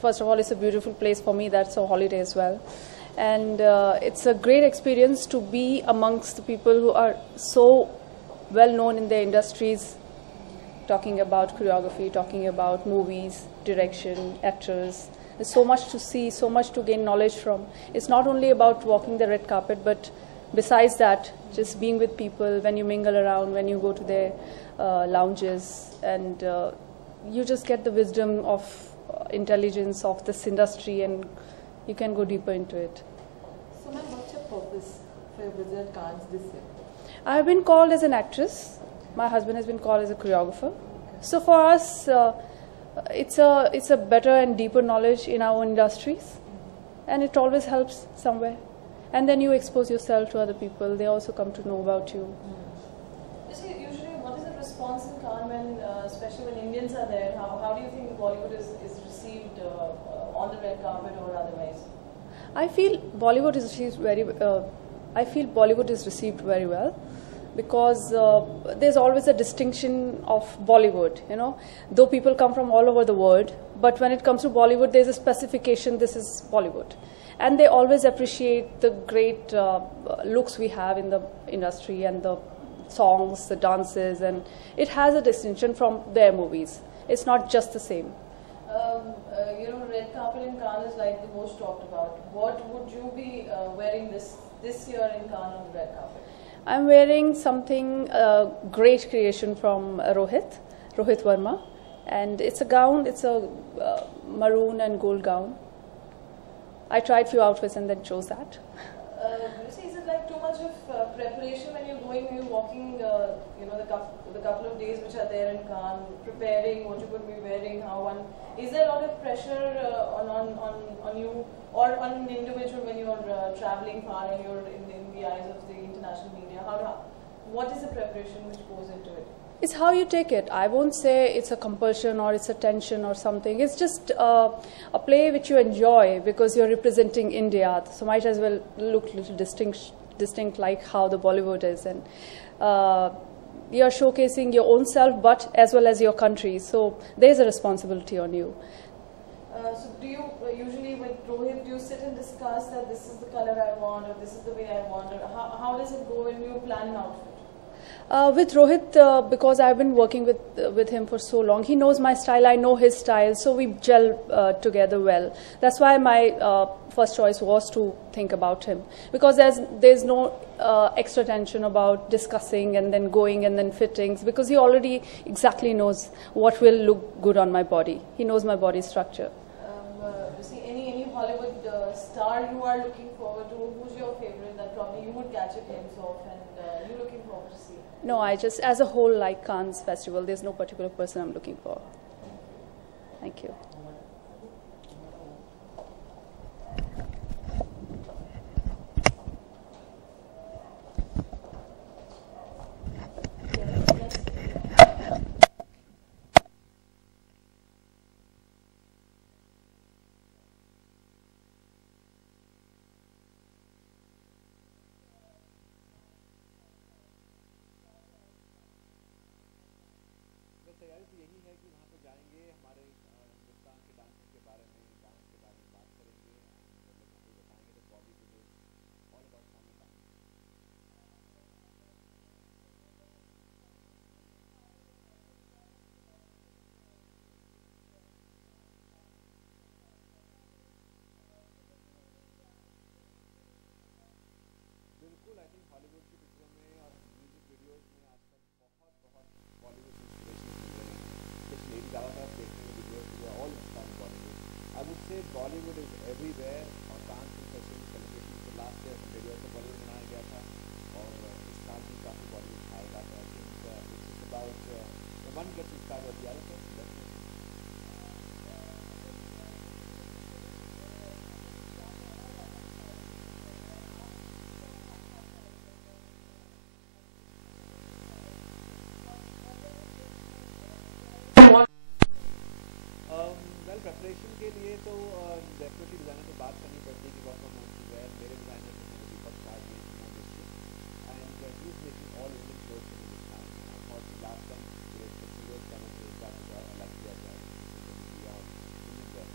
first of all, it's a beautiful place for me. That's a holiday as well. And it's a great experience to be amongst the people who are so well known in their industries, talking about choreography, talking about movies, direction, actors. There's so much to see, so much to gain knowledge from. It's not only about walking the red carpet, but besides that, just being with people, when you mingle around, when you go to their lounges, and you just get the wisdom of intelligence of this industry, and you can go deeper into it. So, ma'am, what's your purpose for your visit at Cannes this year? I've been called as an actress. My husband has been called as a choreographer. Okay. So for us, it's a better and deeper knowledge in our industries, and it always helps somewhere. And then you expose yourself to other people. They also come to know about you. Usually, what is the response in Cannes when, especially when Indians are there? How do you think Bollywood is received on the red carpet or otherwise? I feel Bollywood is received very well, because there's always a distinction of Bollywood, you know. Though people come from all over the world, but when it comes to Bollywood, there's a specification, this is Bollywood. And they always appreciate the great looks we have in the industry, and the songs, the dances, and it has a distinction from their movies. It's not just the same. Red carpet in Cannes is like the most talked about. What would you be wearing this year in Cannes on the red carpet? I'm wearing something, great creation from Rohit Verma, and it's a gown. It's a maroon and gold gown. I tried few outfits and then chose that. Is it like too much of preparation when you're walking, the couple of days which are there in Cannes, preparing what you could be wearing, is there a lot of pressure on you or on an individual when you're traveling far and you're in the eyes of the international media? What is the preparation which goes into it? It's how you take it. I won't say it's a compulsion or it's a tension or something. It's just a play which you enjoy because you're representing India. So might as well look a little distinct like how the Bollywood is. And you're showcasing your own self, but as well as your country. So there's a responsibility on you. So do you usually with Rohit, do you sit and discuss that this is the color I want or this is the way I want, or how does it go when you plan an outfit? With Rohit, because I've been working with him for so long, he knows my style, I know his style, so we gel together well. That's why my first choice was to think about him, because there's no extra tension about discussing and then going and then fittings, because he already exactly knows what will look good on my body. He knows my body structure. Any Hollywood star you are looking forward to? Who's your favorite that probably you would catch a glimpse of and you're looking forward to see? No, I just, as a whole, like Cannes Festival, there's no particular person I'm looking for. Thank you. तैयारी तो यही है कि वहाँ पे जाएंगे, हमारे हिंदुस्तान के डांसेस के बारे में, डांस के बारे में बात करेंगे, और लोगों को बताएंगे तो Bollywood is all about fun dance. बिल्कुल, आई थिंक हॉलीवुड की पिक्चरों में और म्यूजिक वीडियोस में आजकल बहुत बॉलीवुड इंस्पिरेशन मिल रहे हैं. स्पेशली ज़्यादातर देखने में videos all inspired Bollywood. I would say Bollywood is everywhere. और कांस फिल्म फेस्टिवल सेलिब्रेशन तो लास्ट ईयर इंडिया से बॉलीवुड मनाया गया था, और इस साल भी काफ़ी बॉलीवुड आएगा. तो I think it's about one gets inspired by the other. Preparation के लिए तो डेफिनेटली डिज़ाइनर से बात करनी पड़ती है कि what one wants to wear. मेरे डिज़ाइनर जो हैं Deepak Shah ji and he is making all Indian clothes in Hindustan. और लास्ट टाइम फेस्टिवल का एक बार लाइक किया जाए और Indian wear.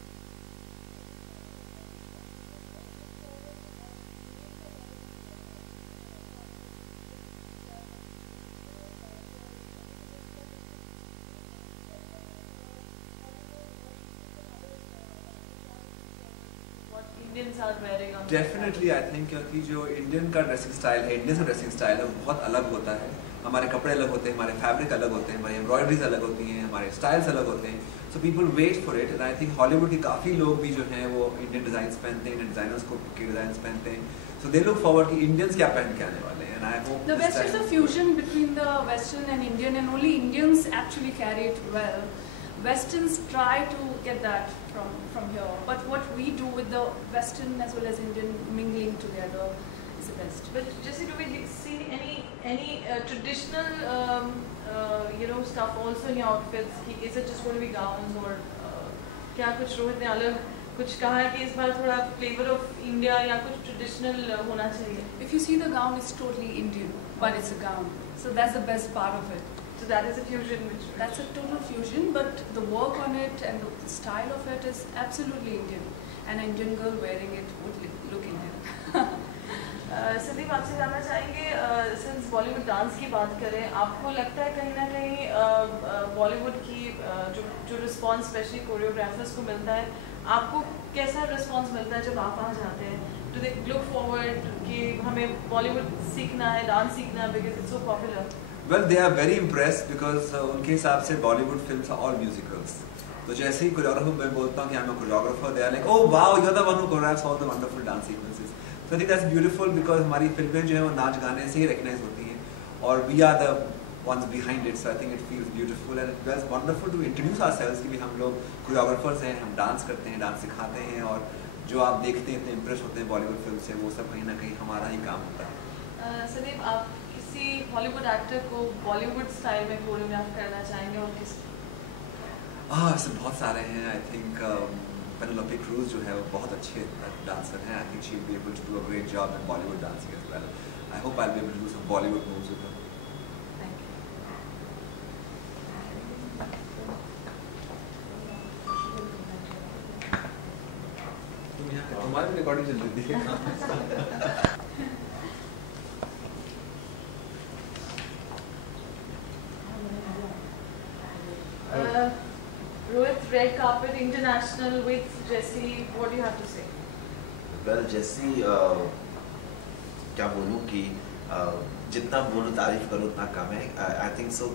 what Indians are wearing on definitely I think क्योंकि जो इंडियन का ड्रेसिंग स्टाइल है, इंडियन का ड्रेसिंग स्टाइल है, वो बहुत अलग होता है. हमारे कपड़े अलग होते हैं, हमारे फैब्रिक अलग होते हैं, हमारी एम्ब्रॉयडरीज अलग होती हैं, हमारे स्टाइल्स अलग होते हैं. So people wait for it. And I think Hollywood के काफ़ी लोग भी जो हैं वो इंडियन डिज़ाइंस पहनते हैं, इंडियन डिज़ाइनर्स को के डिज़ाइंस पहनते हैं. सो दे लुक फॉरवर्ड कि इंडियंस क्या पहन के आने वाले हैं. And I hope The West is a fusion between the Western and Indian, and only Indians actually carry it well. Westerns try to get that from here, but what we do with the Western as well as Indian mingling together is the best. But Jessie, do we see any traditional stuff also in your outfits? Is it just going to be gowns or क्या कुछ रोहित ने अलग कुछ कहा है कि इस बार थोड़ा फ्लेवर ऑफ इंडिया या कुछ ट्रेडिशनल होना चाहिए? If you see the gown, it's totally Indian, but it's a gown. So that's the best part of it. So that is a fusion which... That's a total fusion, but the work on it and the style of it is absolutely Indian. An Indian girl wearing it would look Indian. Sandeep, आपसे जानना चाहेंगे, सिंस बॉलीवुड डांस की बात करें, आपको लगता है कहीं ना कहीं बॉलीवुड की जो रिस्पॉन्स स्पेशली कोरियोग्राफर्स को मिलता है, आपको कैसा रिस्पॉन्स मिलता है जब आप वहाँ जाते हैं? डू दे लुक फॉरवर्ड कि हमें बॉलीवुड सीखना है, डांस सीखना है because it's so popular? Well, they are very impressed because उनके हिसाब से Bollywood films are all musicals. तो जैसे ही कोरियोग्राफर मैं बोलता हूँ कि I'm a choreographer, they are like, oh wow, you're the one who choreographs all the wonderful dance sequences. So I think that's beautiful because हमारी फिल्में जो हैं वो नाच गाने से ही recognize होती हैं और we are the ones behind it. So I think it feels beautiful and it was wonderful to introduce ourselves कि भी हम लोग choreographers हैं, हम डांस करते हैं, डांस सिखाते हैं और जो आप देखते हैं इतने impress होते हैं Bollywood film से, वो सब कहीं ना कहीं हमारा ही काम होता है. संदीप, आप किसी हॉलीवुड एक्टर को बॉलीवुड स्टाइल में कोरियोग्राफ करना चाहेंगे और किस? ऐसे बहुत सारे हैं. आई थिंक पेनेलोपी क्रूज जो है वो बहुत अच्छे डांसर हैं. I think she will be able to do a great job in Bollywood dancing as well. I hope I will be able to do some Bollywood moves with her. तुम्हारी recording चल रही थी. Rohit, red carpet international with Jessie, what do you have to say? Well, Jessie, क्या बोलूँ कि जितना बोलूँ तारीफ करूँ उतना कम है. I think so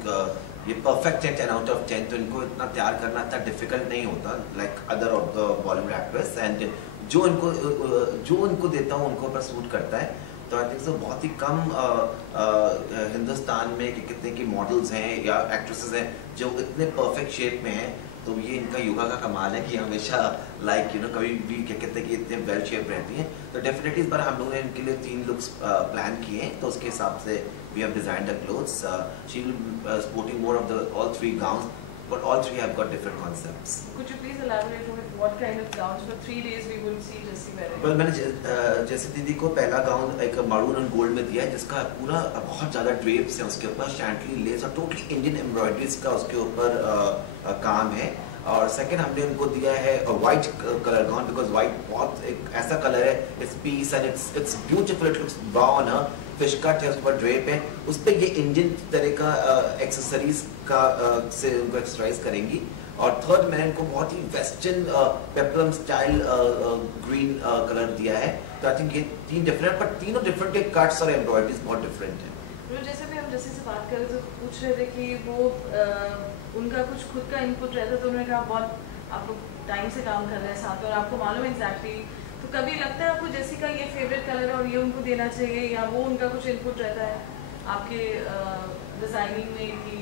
ये perfect है 10 out of 10. तो इनको इतना तैयार करना इतना difficult नहीं होता like other of the Bollywood actors. And जो इनको देता हूँ उनको पर सूट करता है. तो आई थिंक सो बहुत ही कम हिंदुस्तान में कि कितने की मॉडल्स हैं या एक्ट्रेसेस हैं जो इतने परफेक्ट शेप में हैं. तो ये इनका योगा का कमाल है कि हमेशा लाइक कभी भी क्या कहते हैं कि इतने वेल शेप रहती हैं. तो डेफिनेटली इस बार हम लोगों ने इनके लिए 3 लुक्स प्लान किए हैं. तो उसके हिसाब से we have designed the clothes. She will sporting more of the all 3 gowns, but all 3 have got different concepts. Could you please elaborate with what kind of gowns for 3 days we will see Jessie wearing? Well, मैंने जैसे दीदी को पहला गाउन एक maroon and gold में दिया है जिसका पूरा बहुत ज़्यादा ड्रेप्स हैं उसके ऊपर, शैंटली लेस और टोटली इंडियन एम्ब्रॉयडरीज का उसके ऊपर काम है. और सेकंड हमने उनको दिया है white colour gown because white बहुत एक ऐसा कलर है, it's peace and it's beautiful, it looks brown, fish cut है, उस पर ड्रेप है, उस पर ये इंडियन तरह का एक्सेसरीज का से उनको एक्सरसाइज करेंगी. और थर्ड मैंने इनको बहुत ही western peplum style green colour दिया है. तो आई थिंक ये 3 डिफरेंट पर तीनों डिफरेंट के कट्स और एम्ब्रॉयडरीज बहुत डिफरेंट है. जैसे भी हम जैसे से बात कर रहे थे पूछ रहे थे कि वो उनका कुछ खुद का इनपुट रहता तो उन्होंने कहा बहुत आप लोग टाइम से काम कर रहे हैं साथ में और आपको मालूम है एग्जैक्टली. तो कभी लगता है आपको जैसी का ये फेवरेट कलर है और ये उनको देना चाहिए या वो उनका कुछ इनपुट रहता है आपके डिजाइनिंग में कि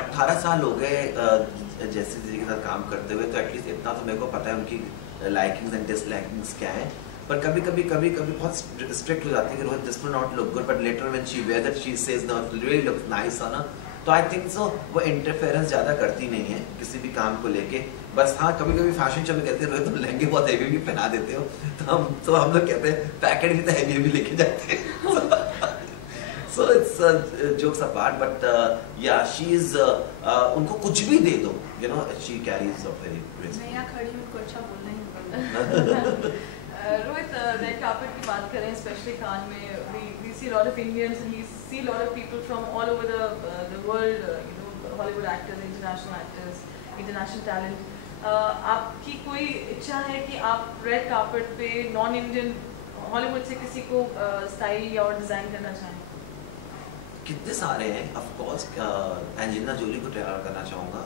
18 साल हो गए जैसे जी के साथ काम करते हुए, तो एटलीस्ट इतना तो मेरे को पता है उनकी लाइकिंग्स एंड डिसलाइकिंग्स क्या है. पर कभी कभी बहुत स्ट्रिक्ट हो जाती है कि Rohit this will not look good, but later when she wear that she says no it really looks nice on her. तो आई थिंक सो वो इंटरफेरेंस ज़्यादा करती नहीं है किसी भी काम को लेके. बस हाँ कभी फैशन शो में कहते हैं रोहित तुम लहंगे बहुत हैवी भी पहना देते हो, तो हम लोग कहते हैं पैकेट भी तो हैवी लेके जाते हैं. So it's jokes apart, but yeah, she is उनको कुछ भी दे दो, she carries a very grace. मैं यहाँ खड़ी हूँ, उनको अच्छा बोलना ही पड़ता है. रोहित, रेड कार्पेट की बात करें स्पेशली कान में, we see a lot of Indians and we see a lot of people from all over the world, Hollywood actors, international talent. आपकी कोई इच्छा है कि आप रेड कार्पेट पे नॉन इंडियन हॉलीवुड से किसी को स्टाइल और डिज़ाइन करना चाहें? कितने सारे हैं, ऑफ कोर्स एंजेलिना जोली को तैयार करना चाहूँगा।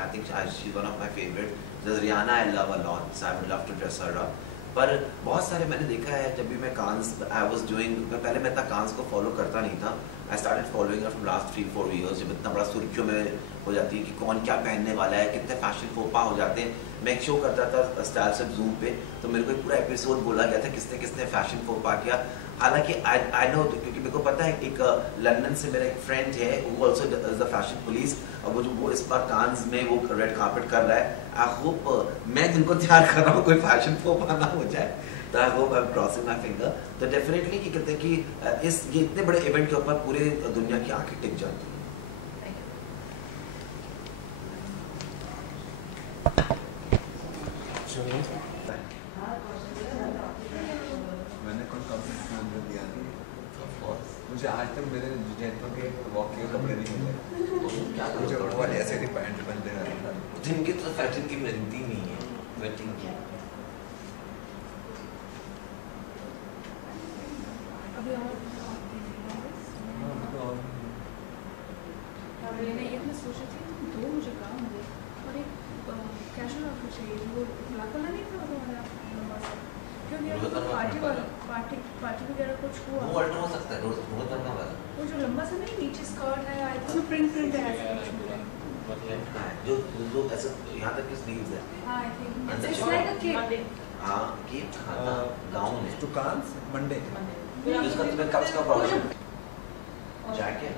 I think she is one of my favourite. जैसे Rihanna I love a lot, so I would love to dress her up. पर बहुत सारे मैंने देखा है, जब भी मैं कांस आई वाज डूइंग, पहले मैं इतना कांस को फॉलो करता नहीं था। I started following from last 3-4 ईयर्स, जब इतना बड़ा सुर्खियों में हो जाती है कि कौन क्या पहनने वाला है, कितने फैशन फोपा हो जाते हैं। मैं एक शो करता था स्टाइल से जूम पे, तो मेरे को एक पूरा एपिसोड बोला गया था किसने किसने फैशन फोपा किया। हालांकि आई नो, क्योंकि मेरे को पता है एक लंदन से मेरा एक फ्रेंड है, वो also is the fashion police, और वो इस बार कांस में वो रेड कार्पेट कर रहा है। आई होप मैं जिनको तैयार कर रहा हूँ कोई फैशन फोपा ना हो जाए, तो आई hope I am crossing my finger. तो डेफिनेटली कि कहते हैं कि ये इतने बड़े इवेंट के ऊपर पूरे दुनिया की आंखें टिक जाती हैं। मैंने कौन कॉम्पिटिशन अंदर दिया नहीं, मुझे आज तक मेरे जैतों के वॉक के कपड़े नहीं मिले। क्या मुझे वो वाले ऐसे ही पैंट पहनते रहता था जिनकी तो फैशन की मिलती नहीं है वेटिंग की। मैंने ये मैं सोची थी दो मुझे काम है और एक कैजुअल आउटफिट चाहिए, वो ब्लैक वाला नहीं था तुम्हारा लंबा सा, क्योंकि पार्टी वगैरह कुछ हुआ वो अल्टर हो सकता है, वो करना वाला वो जो लंबा सा नहीं नीचे स्कर्ट है, आई थिंक प्रिंट है ऐसा कुछ मिला जो ऐसे यहाँ तक की स्लीव्स है। हाँ आई थिंक इट्स लाइक अ केक। हाँ की गाउन है टू कांस मंडे। जिसका तुम्हें कब का problem jacket,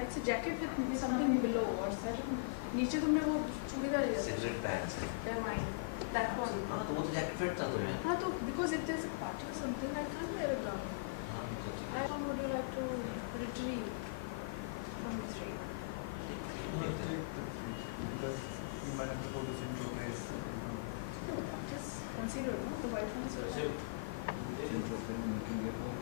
it's a jacket with something below और सर नीचे तुमने वो चूड़ीदार लिया cigarette pants. That mind that one. हाँ तो वो तो जैकेट फिट था तुम्हें। हाँ तो because if there is a party or something I can't wear a gown. हाँ तो ठीक है। I would you like to retrieve from the street? Because you might have to go to Central Place. Just consider, no? The white ones are. Central Place, you can get home.